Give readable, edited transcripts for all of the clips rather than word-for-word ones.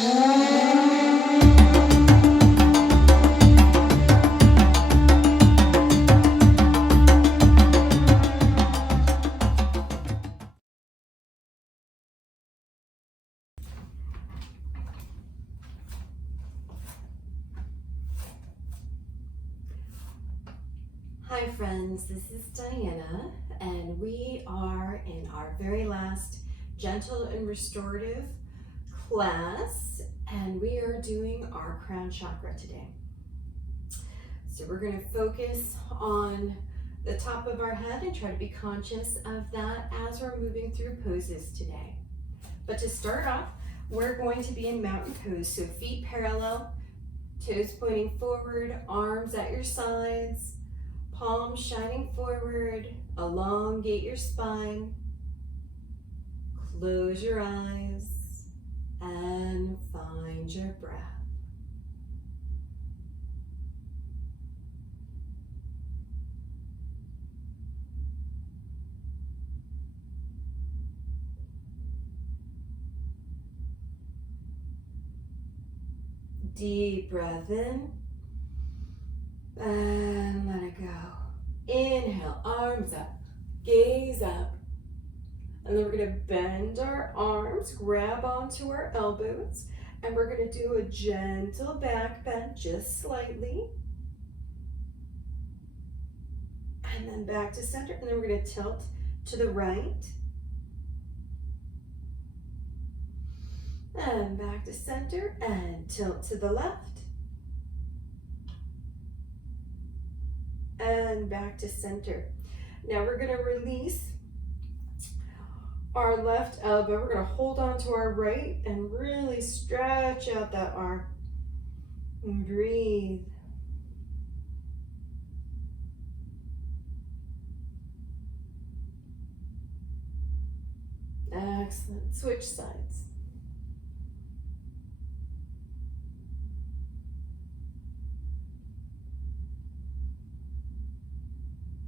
Hi friends, this is Diana, and we are in our very last gentle and restorative class, and we are doing our crown chakra today. So we're going to focus on the top of our head and try to be conscious of that as we're moving through poses today. But to start off, we're going to be in mountain pose, so feet parallel, toes pointing forward, arms at your sides, palms shining forward, elongate your spine, close your eyes, and find your breath. Deep breath in, and let it go. Inhale, arms up, gaze up. And then we're going to bend our arms, grab onto our elbows, and we're going to do a gentle back bend, just slightly. And then back to center, and then we're going to tilt to the right. And back to center, and tilt to the left. And back to center. Now we're going to release our left elbow. We're going to hold on to our right and really stretch out that arm. And breathe. Excellent. Switch sides.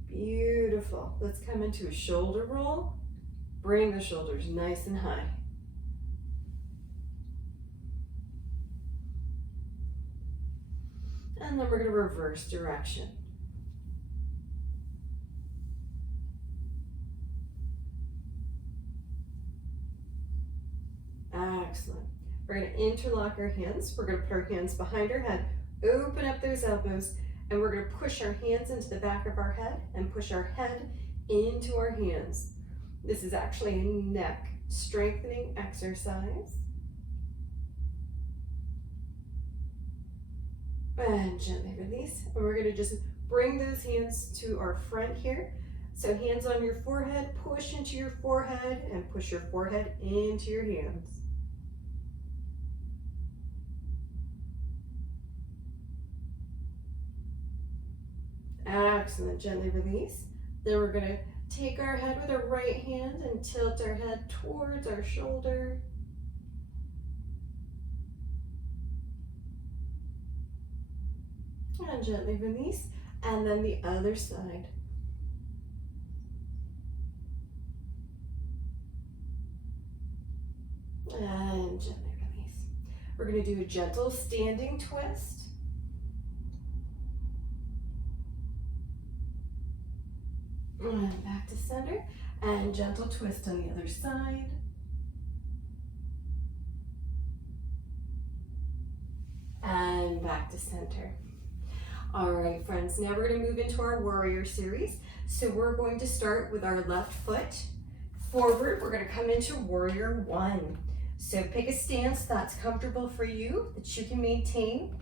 Beautiful. Let's come into a shoulder roll. Bring the shoulders nice and high. And then we're going to reverse direction. Excellent. We're going to interlock our hands. We're going to put our hands behind our head, open up those elbows, and we're going to push our hands into the back of our head and push our head into our hands. This is actually a neck strengthening exercise. And gently release. And we're going to just bring those hands to our front here. So hands on your forehead, push into your forehead, and push your forehead into your hands. Excellent. Gently release. Then we're going to take our head with our right hand and tilt our head towards our shoulder. And gently release. And then the other side. And gently release. We're going to do a gentle standing twist. And back to center. And gentle twist on the other side. And back to center. All right, friends, now we're going to move into our warrior series. So we're going to start with our left foot forward. We're going to come into warrior one. So pick a stance that's comfortable for you, that you can maintain.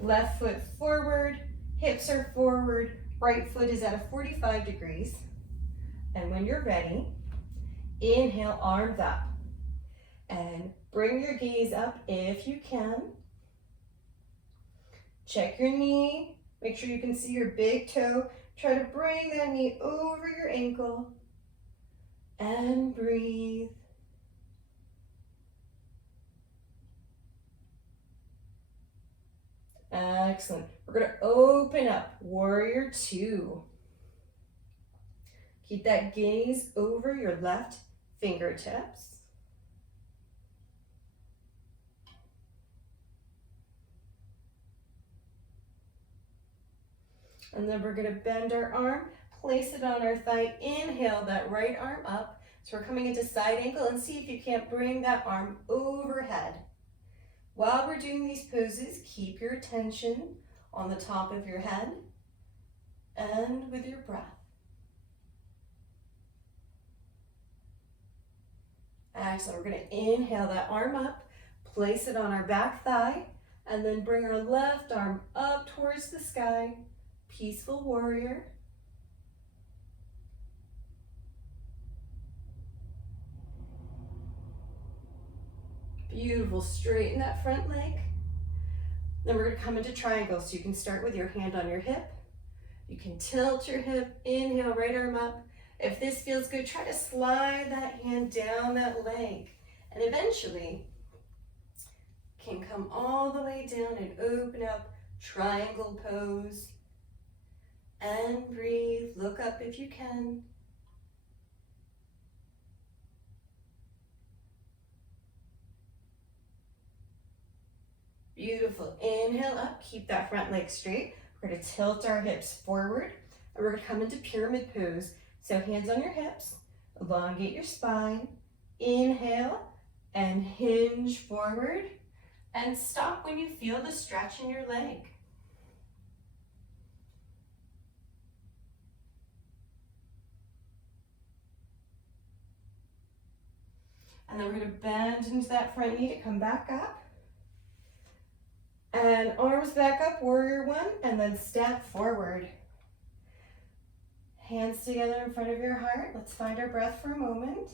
Left foot forward, hips are forward, right foot is at a 45 degrees. And when you're ready, inhale, arms up. And bring your gaze up if you can. Check your knee. Make sure you can see your big toe. Try to bring that knee over your ankle. And breathe. Excellent. We're going to open up, warrior two. Keep that gaze over your left fingertips. And then we're gonna bend our arm, place it on our thigh, inhale that right arm up. So we're coming into side angle, and see if you can't bring that arm overhead. While we're doing these poses, keep your attention on the top of your head and with your breath. Excellent. We're going to inhale that arm up, place it on our back thigh, and then bring our left arm up towards the sky. Peaceful warrior. Beautiful. Straighten that front leg. Then we're going to come into triangle. So you can start with your hand on your hip. You can tilt your hip. Inhale, right arm up. If this feels good, try to slide that hand down that leg. And eventually, can come all the way down and open up, triangle pose. And breathe, look up if you can. Beautiful, inhale up, keep that front leg straight. We're gonna tilt our hips forward, and we're gonna come into pyramid pose. So hands on your hips, elongate your spine, inhale, and hinge forward, and stop when you feel the stretch in your leg. And then we're gonna bend into that front knee to come back up. And arms back up, warrior one, and then step forward. Hands together in front of your heart. Let's find our breath for a moment.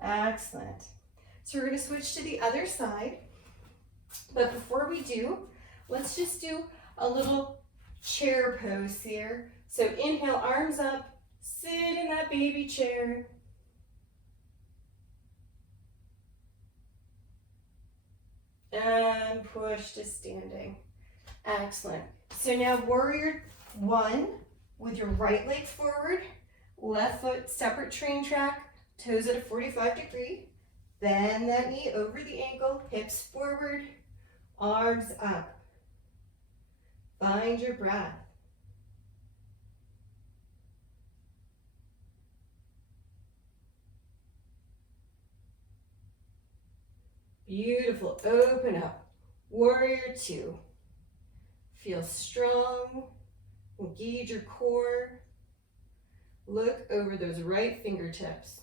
Excellent. So we're going to switch to the other side. But before we do, let's just do a little chair pose here. So inhale, arms up, sit in that baby chair. And push to standing. Excellent. So now warrior one, with your right leg forward, left foot separate train track, toes at a 45-degree. Bend that knee over the ankle, hips forward, arms up. Find your breath. Beautiful. Open up. Warrior two. Feel strong. Engage your core. Look over those right fingertips.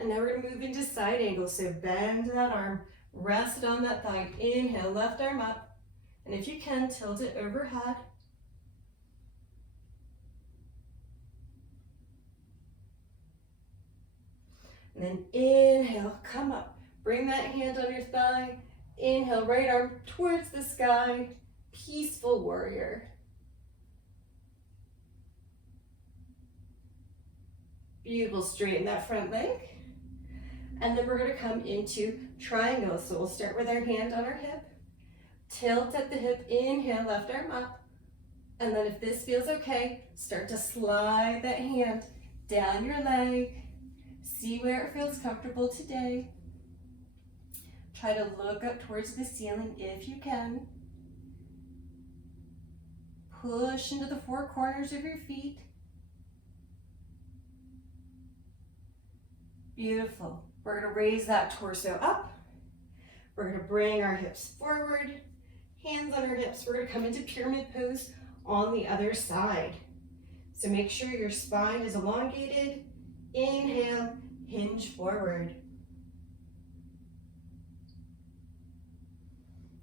And now we're going to move into side angle. So bend that arm, rest it on that thigh. Inhale, left arm up. And if you can, tilt it overhead. And then inhale, come up. Bring that hand on your thigh. Inhale, right arm towards the sky. Peaceful warrior. Beautiful, straighten that front leg. And then we're going to come into triangle. So we'll start with our hand on our hip. Tilt at the hip, inhale, left arm up. And then if this feels okay, start to slide that hand down your leg. See where it feels comfortable today. Try to look up towards the ceiling if you can. Push into the four corners of your feet. Beautiful. We're going to raise that torso up. We're going to bring our hips forward, hands on our hips. We're going to come into pyramid pose on the other side. So make sure your spine is elongated. Inhale, hinge forward.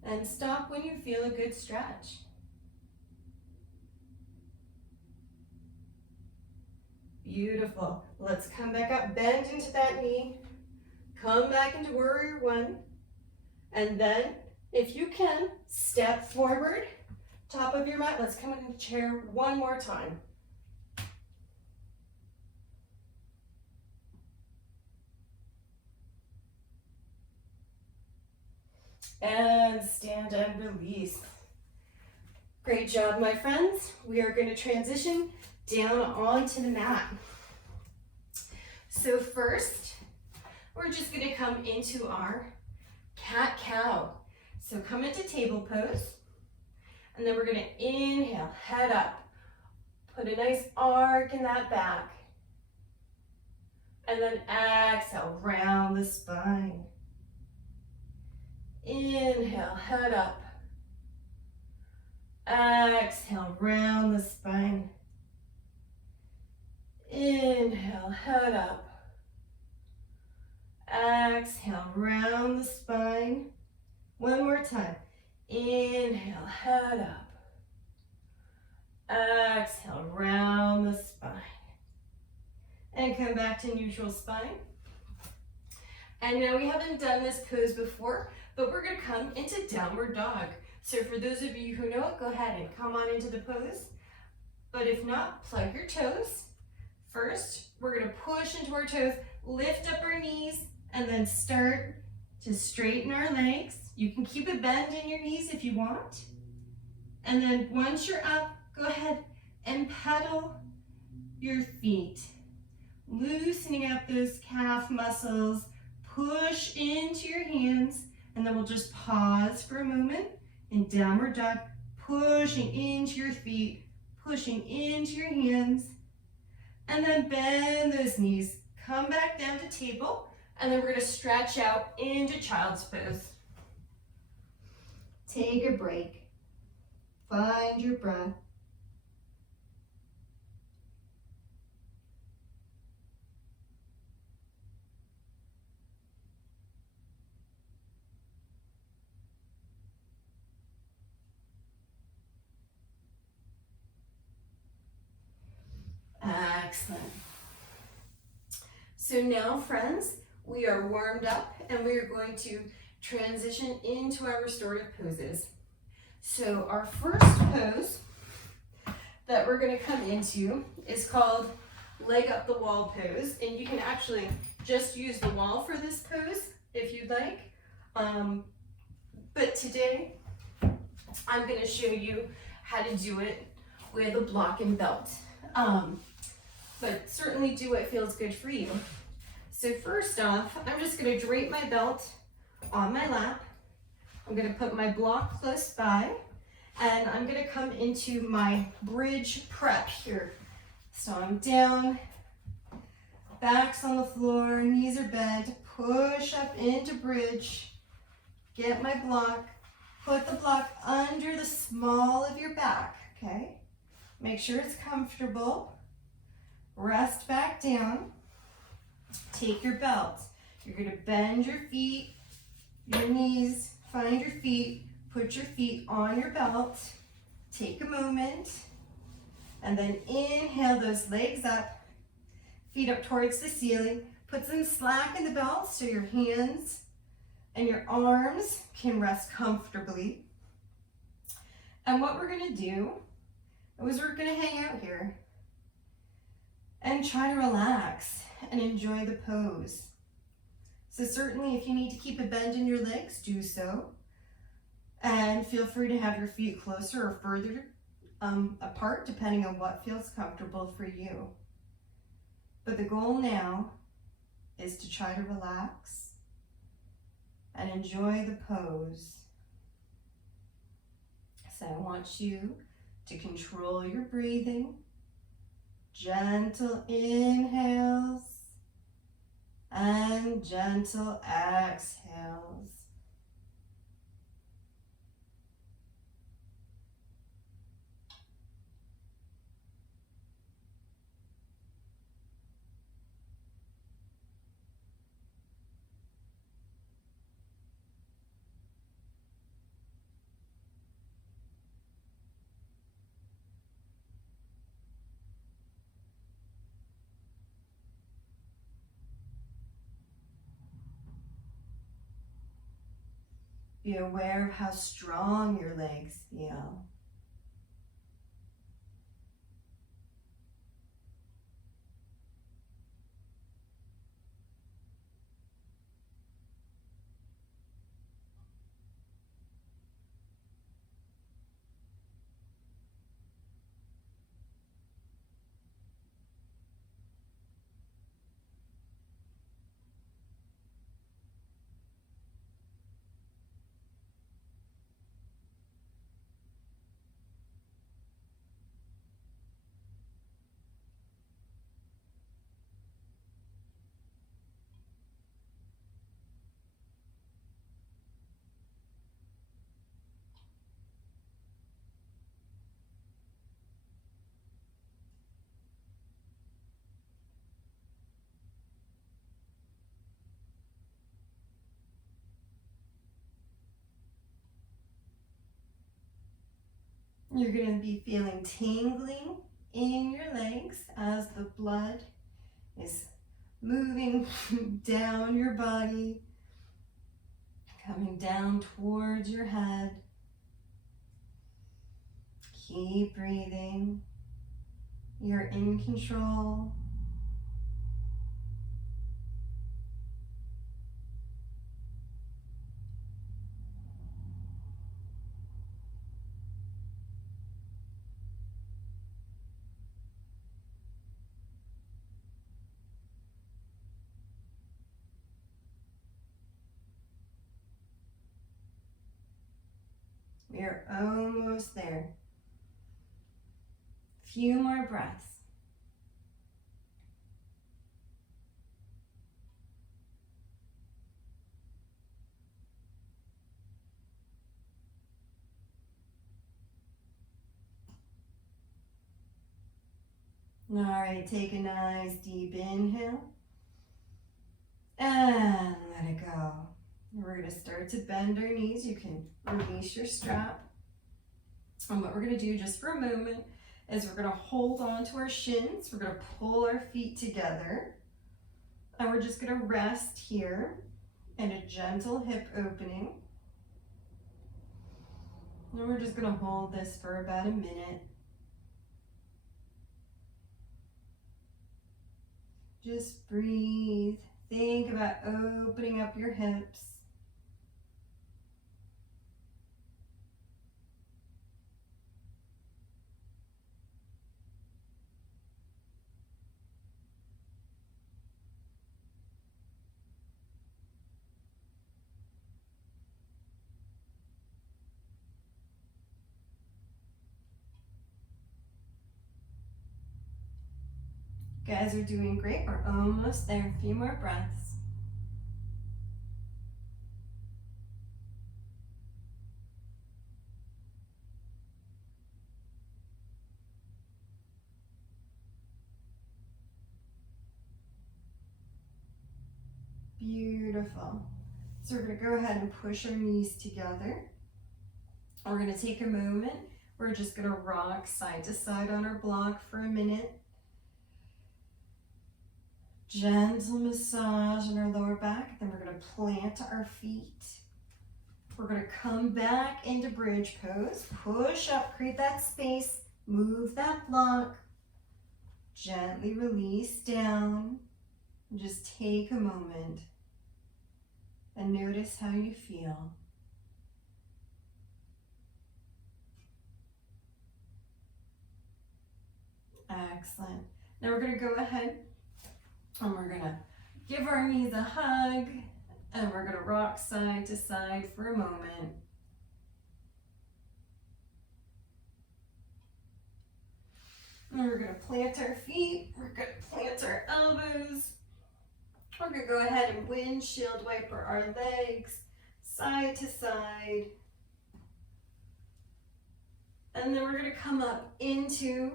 And stop when you feel a good stretch. Beautiful. Let's come back up, bend into that knee. Come back into warrior one. And then, if you can, step forward, top of your mat. Let's come into chair one more time. And stand and release. Great job, my friends. We are going to transition down onto the mat. So first, we're just gonna come into our cat-cow. So come into table pose, and then we're gonna inhale, head up. Put a nice arc in that back. And then exhale, round the spine. Inhale, head up. Exhale, round the spine. Inhale, head up. Exhale, round the spine. One more time. Inhale, head up. Exhale, round the spine. And come back to neutral spine. And now we haven't done this pose before, but we're gonna come into downward dog. So for those of you who know it, go ahead and come on into the pose. But if not, plug your toes. First, we're gonna push into our toes, lift up our knees, and then start to straighten our legs. You can keep a bend in your knees if you want. And then once you're up, go ahead and pedal your feet. Loosening up those calf muscles, push into your hands, and then we'll just pause for a moment in downward dog, pushing into your feet, pushing into your hands, and then bend those knees. Come back down to table, and then we're gonna stretch out into child's pose. Take a break, find your breath. Excellent. So now, friends, we are warmed up and we are going to transition into our restorative poses. So our first pose that we're going to come into is called leg up the wall pose, and you can actually just use the wall for this pose if you'd like. But today I'm going to show you how to do it with a block and belt. But certainly do what feels good for you. So first off, I'm just going to drape my belt on my lap. I'm going to put my block close by, and I'm going to come into my bridge prep here. So I'm down, back's on the floor, knees are bent, push up into bridge, get my block, put the block under the small of your back, okay? Make sure it's comfortable. Rest back down. Take your belt. You're going to bend your feet, your knees, find your feet, put your feet on your belt. Take a moment, and then inhale those legs up, feet up towards the ceiling. Put some slack in the belt so your hands and your arms can rest comfortably. And what we're going to do is we're going to hang out here and try to relax and enjoy the pose. So certainly if you need to keep a bend in your legs, do so. And feel free to have your feet closer or further apart, depending on what feels comfortable for you. But the goal now is to try to relax and enjoy the pose. So I want you to control your breathing. Gentle inhales and gentle exhales. Be aware of how strong your legs feel. You're going to be feeling tingling in your legs as the blood is moving down your body, coming down towards your head. Keep breathing. You're in control. We're almost there. Few more breaths. All right, take a nice deep inhale and let it go. We're going to start to bend our knees. You can release your strap. And what we're going to do just for a moment is we're going to hold on to our shins. We're going to pull our feet together. And we're just going to rest here in a gentle hip opening. And we're just going to hold this for about a minute. Just breathe. Think about opening up your hips. You guys are doing great. We're almost there. A few more breaths. Beautiful. So we're going to go ahead and push our knees together. We're going to take a moment. We're just going to rock side to side on our block for a minute. Gentle massage in our lower back. Then we're going to plant our feet. We're going to come back into bridge pose. Push up, create that space. Move that block. Gently release down. And just take a moment and notice how you feel. Excellent. Now we're going to go ahead and we're going to give our knees a hug and we're going to rock side to side for a moment. And we're going to plant our feet. We're going to plant our elbows. We're going to go ahead and windshield wiper our legs side to side. And then we're going to come up into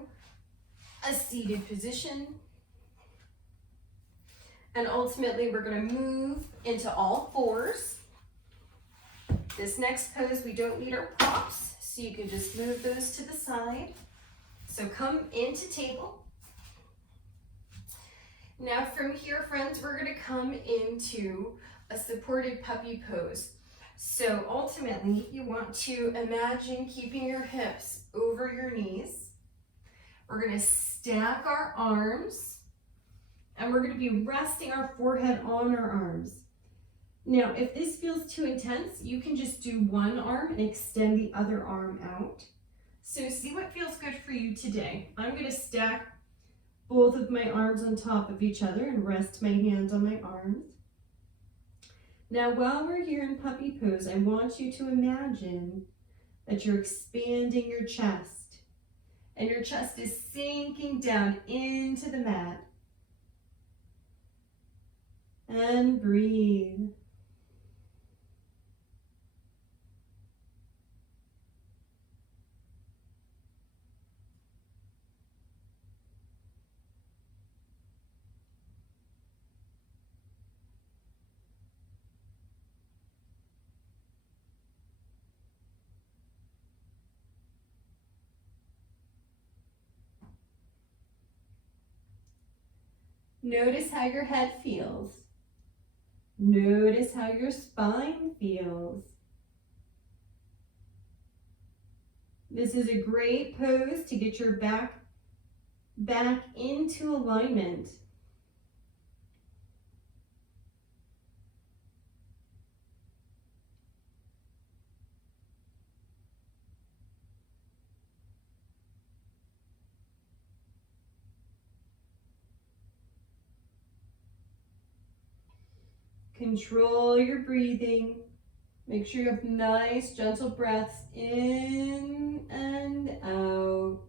a seated position. And ultimately, we're going to move into all fours. This next pose, we don't need our props, so you can just move those to the side. So come into table. Now from here, friends, we're going to come into a supported puppy pose. So ultimately, you want to imagine keeping your hips over your knees. We're going to stack our arms, and we're going to be resting our forehead on our arms. Now, if this feels too intense, you can just do one arm and extend the other arm out. So see what feels good for you today. I'm going to stack both of my arms on top of each other and rest my hands on my arms. Now, while we're here in puppy pose, I want you to imagine that you're expanding your chest, and your chest is sinking down into the mat. And breathe. Notice how your head feels. Notice how your spine feels. This is a great pose to get your back into alignment. Control your breathing. Make sure you have nice, gentle breaths in and out.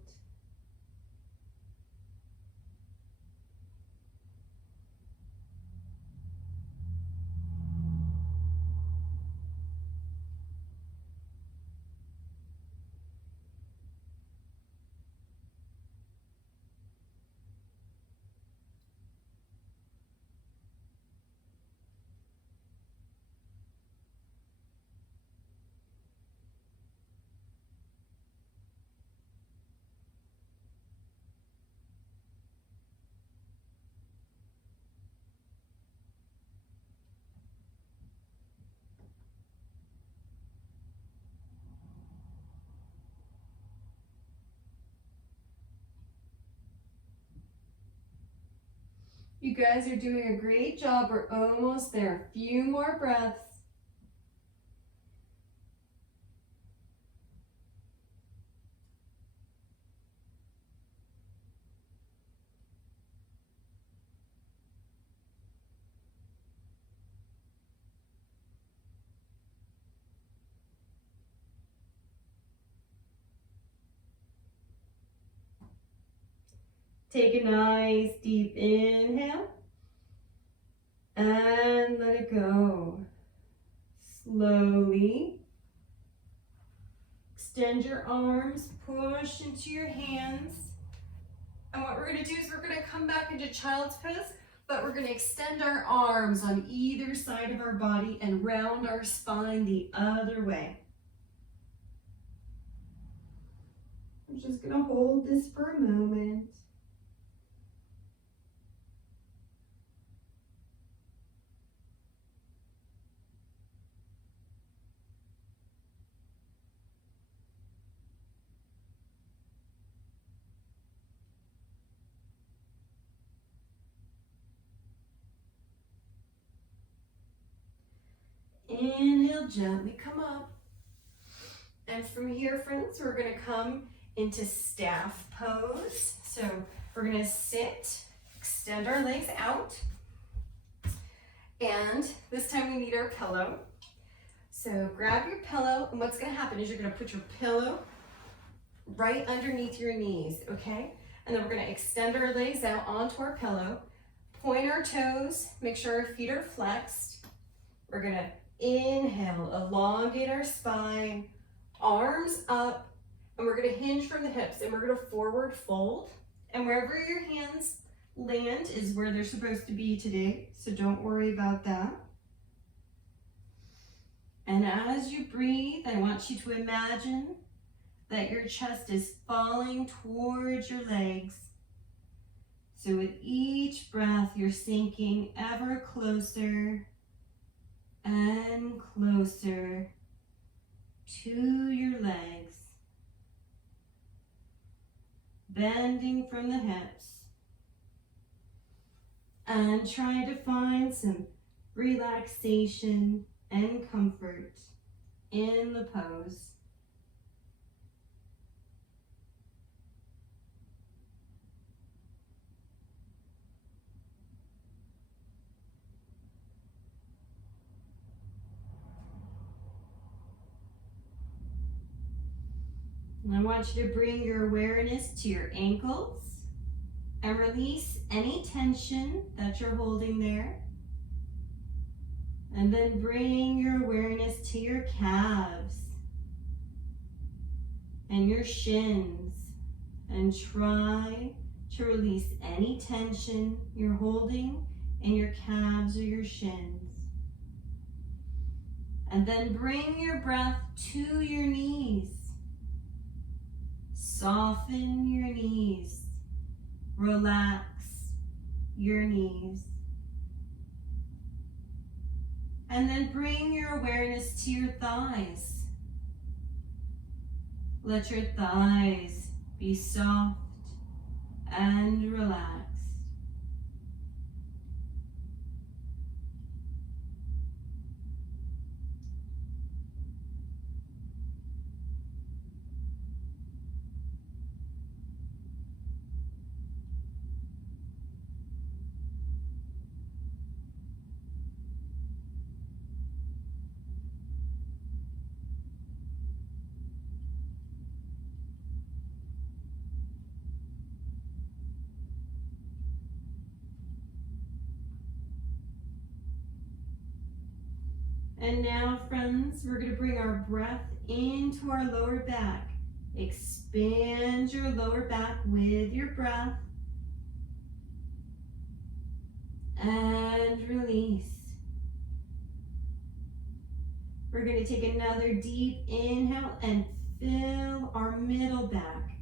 You guys are doing a great job. We're almost there. A few more breaths. Take a nice deep inhale and let it go. Slowly extend your arms, push into your hands. And what we're going to do is we're going to come back into child's pose, but we're going to extend our arms on either side of our body and round our spine the other way. I'm just going to hold this for a moment. Inhale, gently come up. And from here, friends, we're going to come into staff pose. So we're going to sit, extend our legs out. And this time we need our pillow. So grab your pillow, and what's going to happen is you're going to put your pillow right underneath your knees, okay? And then we're going to extend our legs out onto our pillow, point our toes, make sure our feet are flexed. We're going to inhale, elongate our spine, arms up, and we're going to hinge from the hips, and we're going to forward fold. And wherever your hands land is where they're supposed to be today, so don't worry about that. And as you breathe, I want you to imagine that your chest is falling towards your legs. So with each breath, you're sinking ever closer and closer to your legs, bending from the hips, and try to find some relaxation and comfort in the pose. And I want you to bring your awareness to your ankles and release any tension that you're holding there. And then bring your awareness to your calves and your shins, and try to release any tension you're holding in your calves or your shins. And then bring your breath to your knees. Soften your knees. Relax. your knees. And then bring your awareness to your thighs. Let your thighs be soft and relaxed. And now, friends, we're going to bring our breath into our lower back. Expand your lower back with your breath. And release. We're going to take another deep inhale and fill our middle back.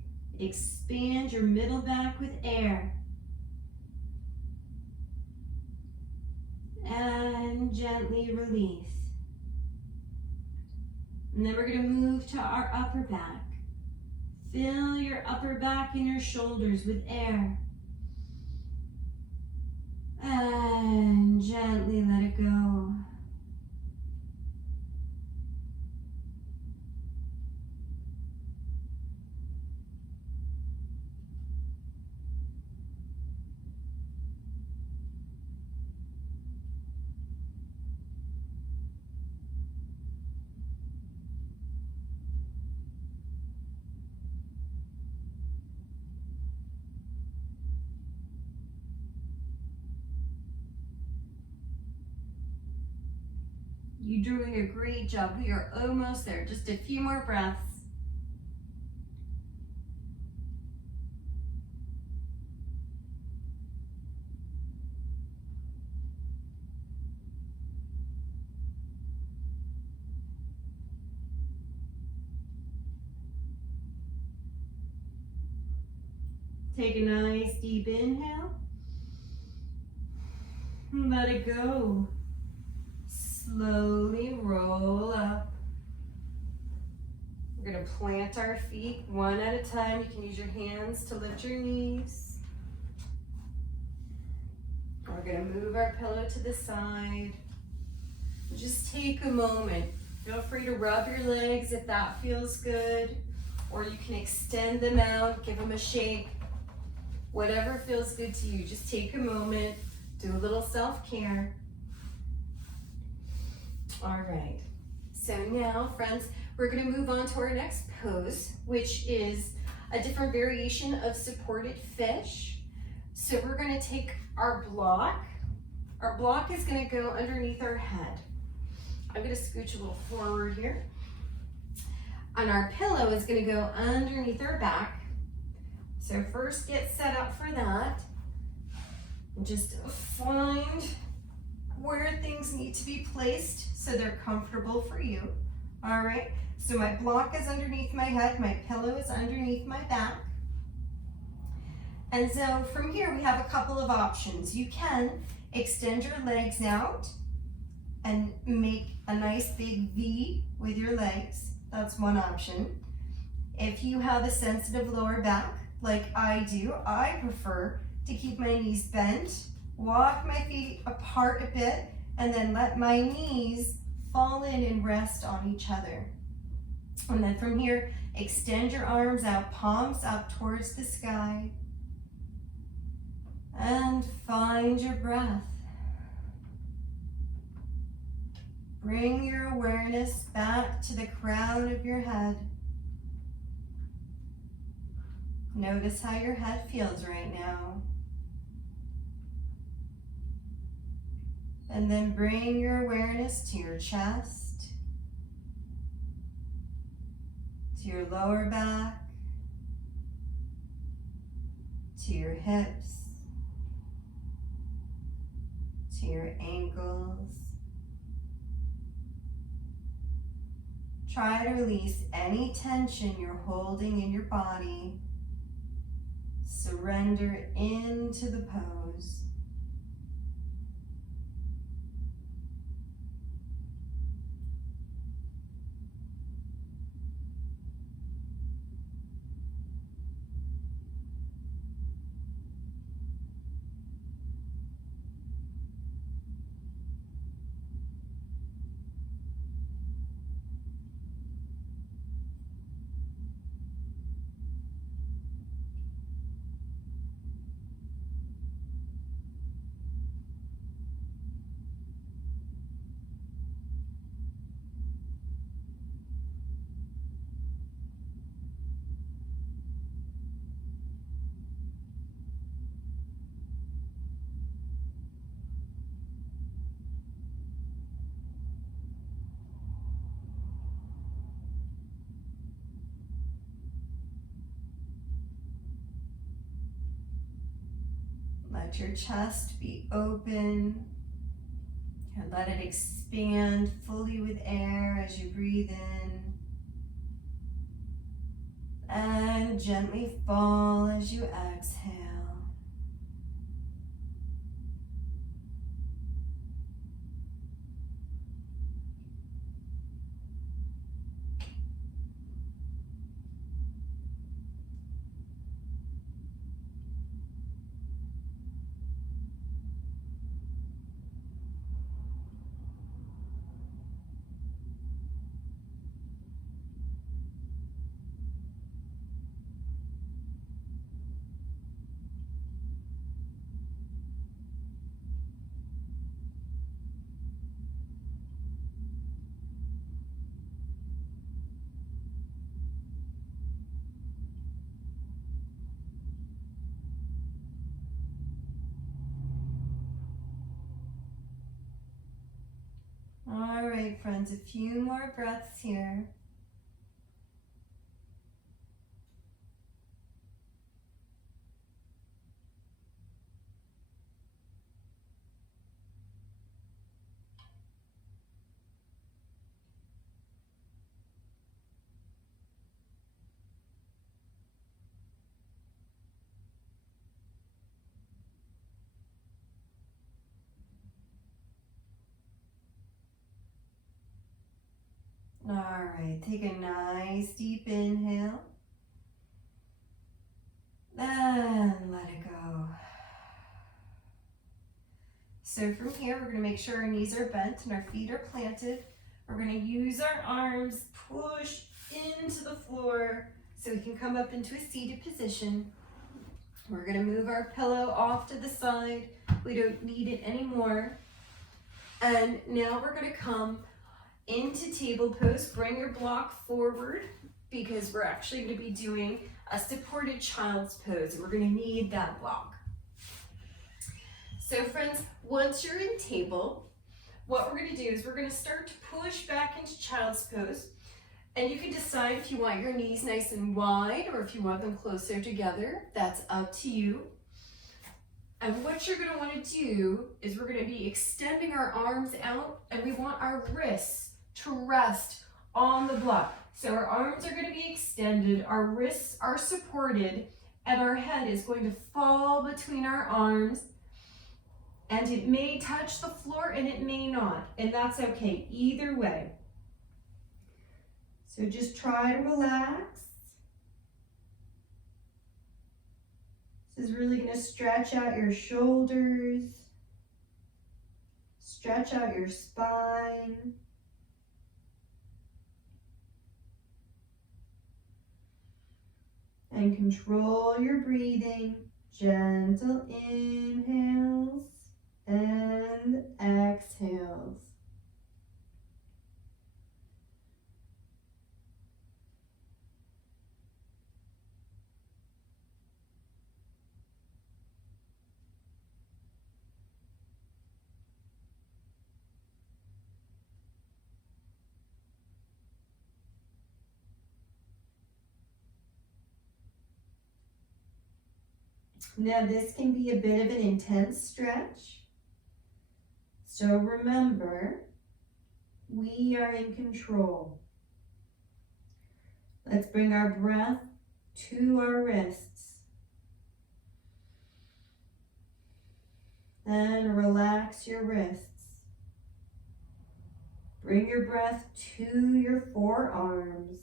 Expand your middle back with air. And gently release. And then we're going to move to our upper back. Fill your upper back and your shoulders with air. And gently let it go. You're doing a great job. We are almost there. Just a few more breaths. Take a nice deep inhale. Let it go. Slowly roll up. We're going to plant our feet one at a time. You can use your hands to lift your knees. We're going to move our pillow to the side. Just take a moment. Feel free to rub your legs if that feels good, or you can extend them out, give them a shake. Whatever feels good to you. Just take a moment, do a little self-care. All right, so now, friends, we're going to move on to our next pose, which is a different variation of supported fish. So we're going to take our block. Our block is going to go underneath our head. I'm going to scooch a little forward here. And our pillow is going to go underneath our back. So first get set up for that. And just find where things need to be placed so they're comfortable for you. All right, so my block is underneath my head, my pillow is underneath my back. And so from here we have a couple of options. You can extend your legs out and make a nice big V with your legs. That's one option. If you have a sensitive lower back, like I do, I prefer to keep my knees bent, walk my feet apart a bit, and then let my knees fall in and rest on each other. And then from here, extend your arms out, palms up towards the sky. And find your breath. Bring your awareness back to the crown of your head. Notice how your head feels right now. And then bring your awareness to your chest, to your lower back, to your hips, to your ankles. Try to release any tension you're holding in your body. Surrender into the pose. Let your chest be open and let it expand fully with air as you breathe in. And gently fall as you exhale. All right, friends, a few more breaths here. All right, take a nice deep inhale. And let it go. So from here, we're going to make sure our knees are bent and our feet are planted. We're going to use our arms, push into the floor so we can come up into a seated position. We're going to move our pillow off to the side. We don't need it anymore. And now we're going to come into table pose. Bring your block forward because we're actually going to be doing a supported child's pose. We're going to need that block. So friends, once you're in table, what we're going to do is we're going to start to push back into child's pose. And you can decide if you want your knees nice and wide or if you want them closer together. That's up to you. And what you're going to want to do is we're going to be extending our arms out and we want our wrists to rest on the block. So our arms are going to be extended, our wrists are supported, and our head is going to fall between our arms. And it may touch the floor and it may not, and that's okay, either way. So just try to relax. This is really going to stretch out your shoulders, stretch out your spine. And control your breathing, gentle inhales and exhales. Now this can be a bit of an intense stretch. So remember, we are in control. Let's bring our breath to our wrists. And relax your wrists. Bring your breath to your forearms.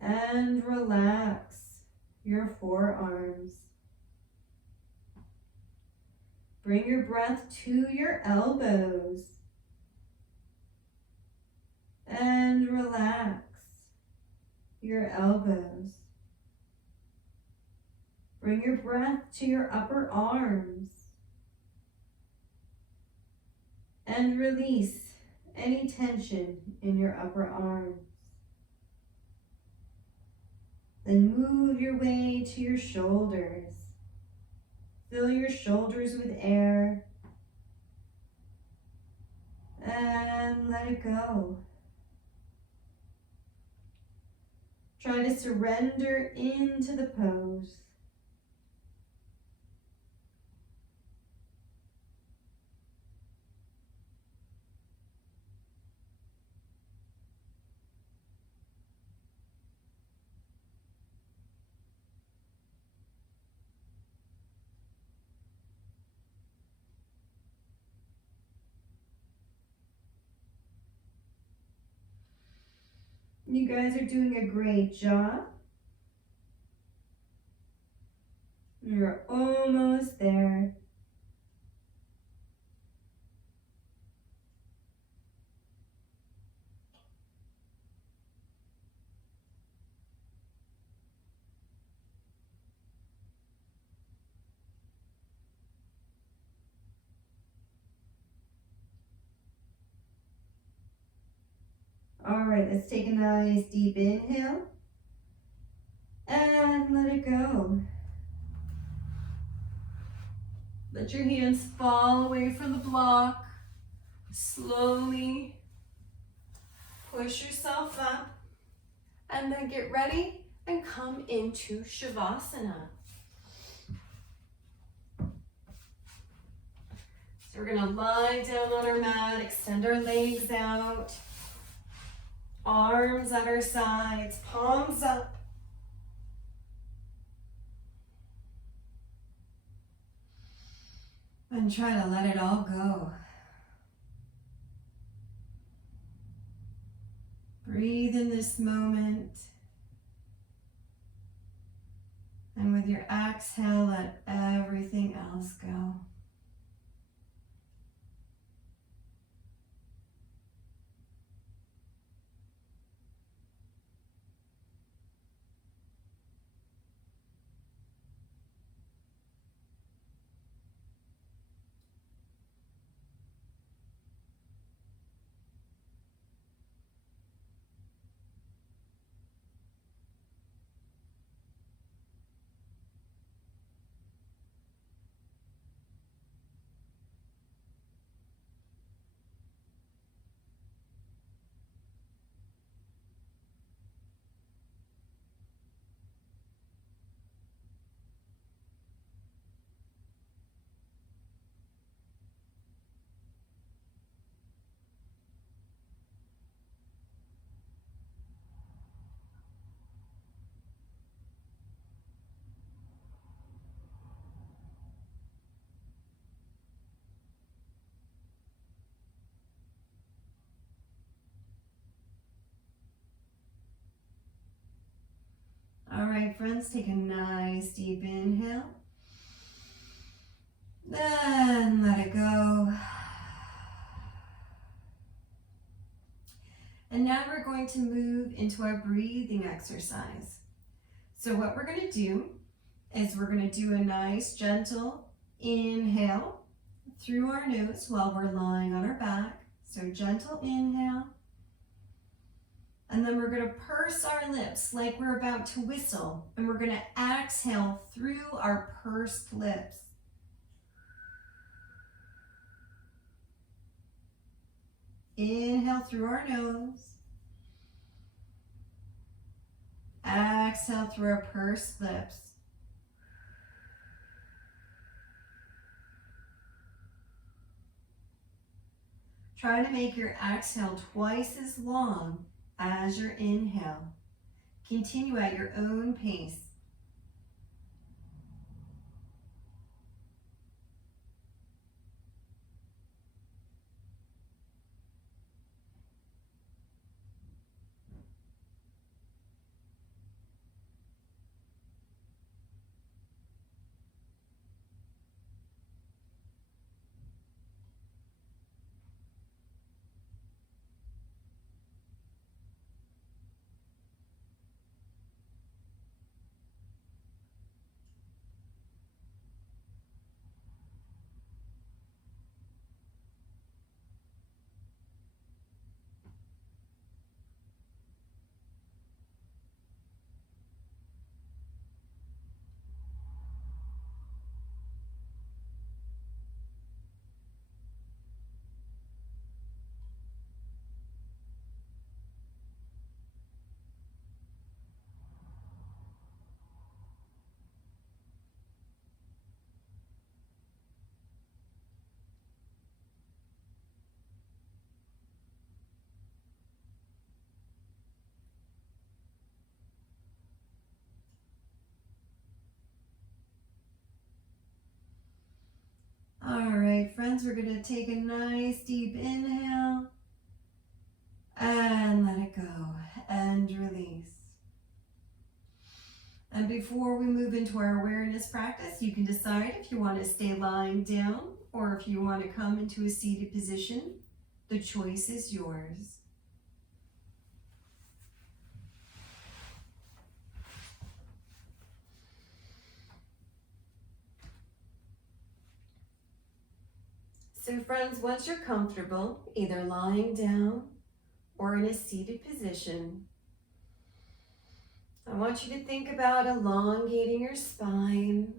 And relax your forearms. Bring your breath to your elbows. And relax your elbows. Bring your breath to your upper arms. And release any tension in your upper arms. Then move your way to your shoulders. Fill your shoulders with air. And let it go. Try to surrender into the pose. You guys are doing a great job. You're almost there. All right, let's take a nice deep inhale and let it go. Let your hands fall away from the block. Slowly push yourself up and then get ready and come into Shavasana. So we're gonna lie down on our mat, extend our legs out, arms at our sides, palms up. And try to let it all go. Breathe in this moment. And with your exhale, let everything else go. All right, friends, take a nice deep inhale. Then let it go. And now we're going to move into our breathing exercise. So what we're going to do is we're going to do a nice gentle inhale through our nose while we're lying on our back. So gentle inhale. And then we're going to purse our lips like we're about to whistle. And we're going to exhale through our pursed lips. Inhale through our nose. Exhale through our pursed lips. Try to make your exhale twice as long as your inhale. Continue at your own pace. All right, friends, we're going to take a nice deep inhale and let it go. And and release. And before we move into our awareness practice, you can decide if you want to stay lying down or if you want to come into a seated position. The choice is yours. So friends, once you're comfortable, either lying down or in a seated position, I want you to think about elongating your spine.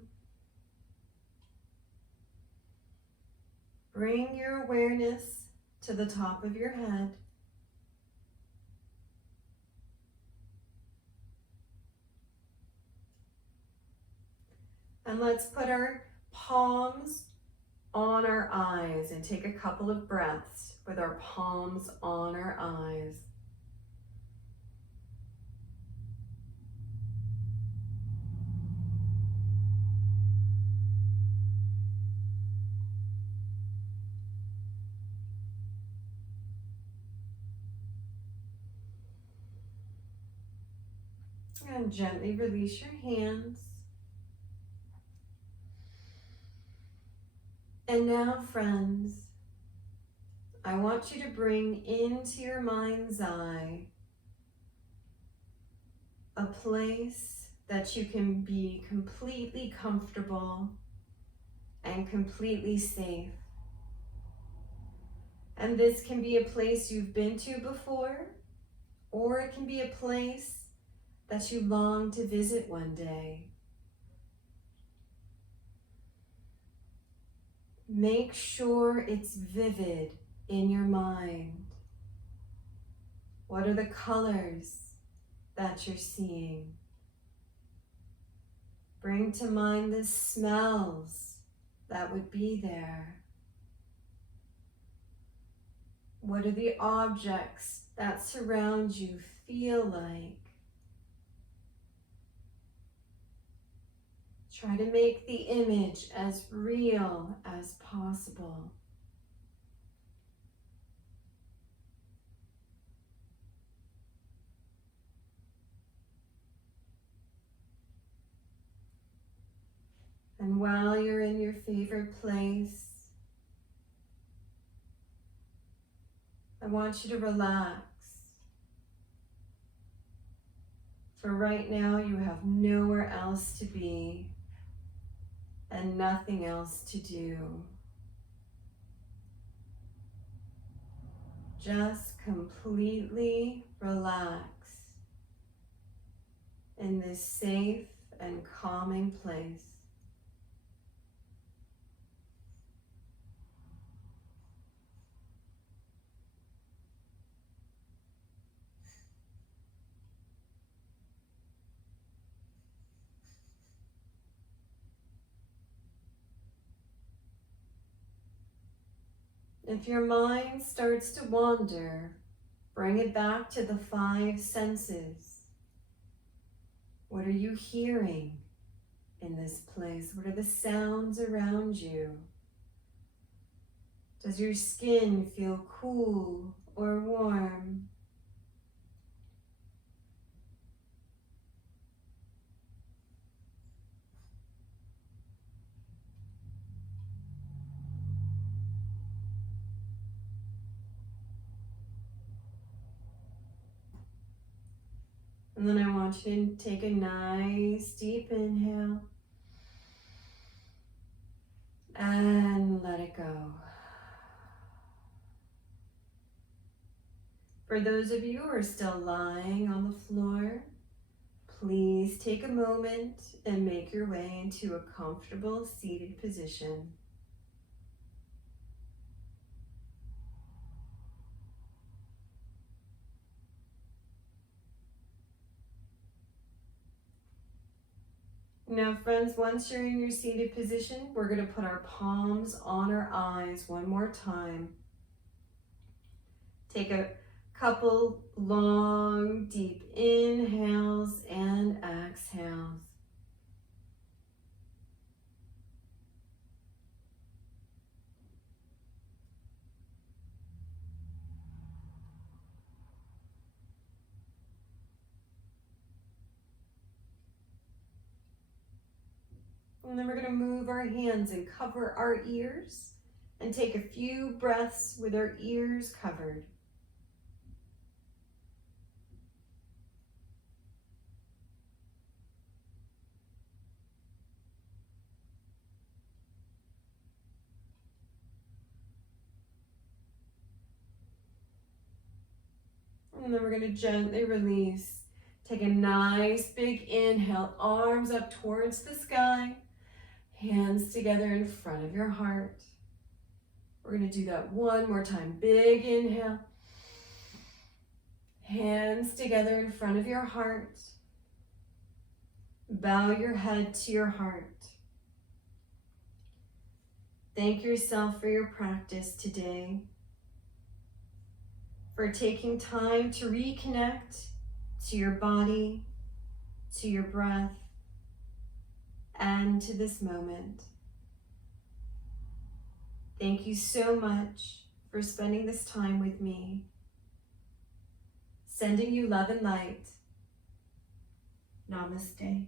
Bring your awareness to the top of your head. And let's put our palms on our eyes and take a couple of breaths with our palms on our eyes. And gently release your hands. And now, friends, I want you to bring into your mind's eye a place that you can be completely comfortable and completely safe. And this can be a place you've been to before, or it can be a place that you long to visit one day. Make sure it's vivid in your mind. What are the colors that you're seeing? Bring to mind the smells that would be there. What do the objects that surround you feel like? Try to make the image as real as possible. And while you're in your favorite place, I want you to relax. For right now, you have nowhere else to be and nothing else to do. Just completely relax in this safe and calming place. If your mind starts to wander, bring it back to the 5 senses. What are you hearing in this place? What are the sounds around you? Does your skin feel cool or warm? And then I want you to take a nice deep inhale and let it go. For those of you who are still lying on the floor, please take a moment and make your way into a comfortable seated position. Now friends, once you're in your seated position, we're going to put our palms on our eyes one more time. Take a couple long, deep inhales and exhales. And then we're going to move our hands and cover our ears and take a few breaths with our ears covered. And then we're going to gently release. Take a nice big inhale, arms up towards the sky, hands together in front of your heart. We're going to do that one more time. Big inhale, hands together in front of your heart. Bow your head to your heart. Thank yourself for your practice today, for taking time to reconnect to your body, to your breath, and to this moment. Thank you so much for spending this time with me. Sending you love and light. Namaste.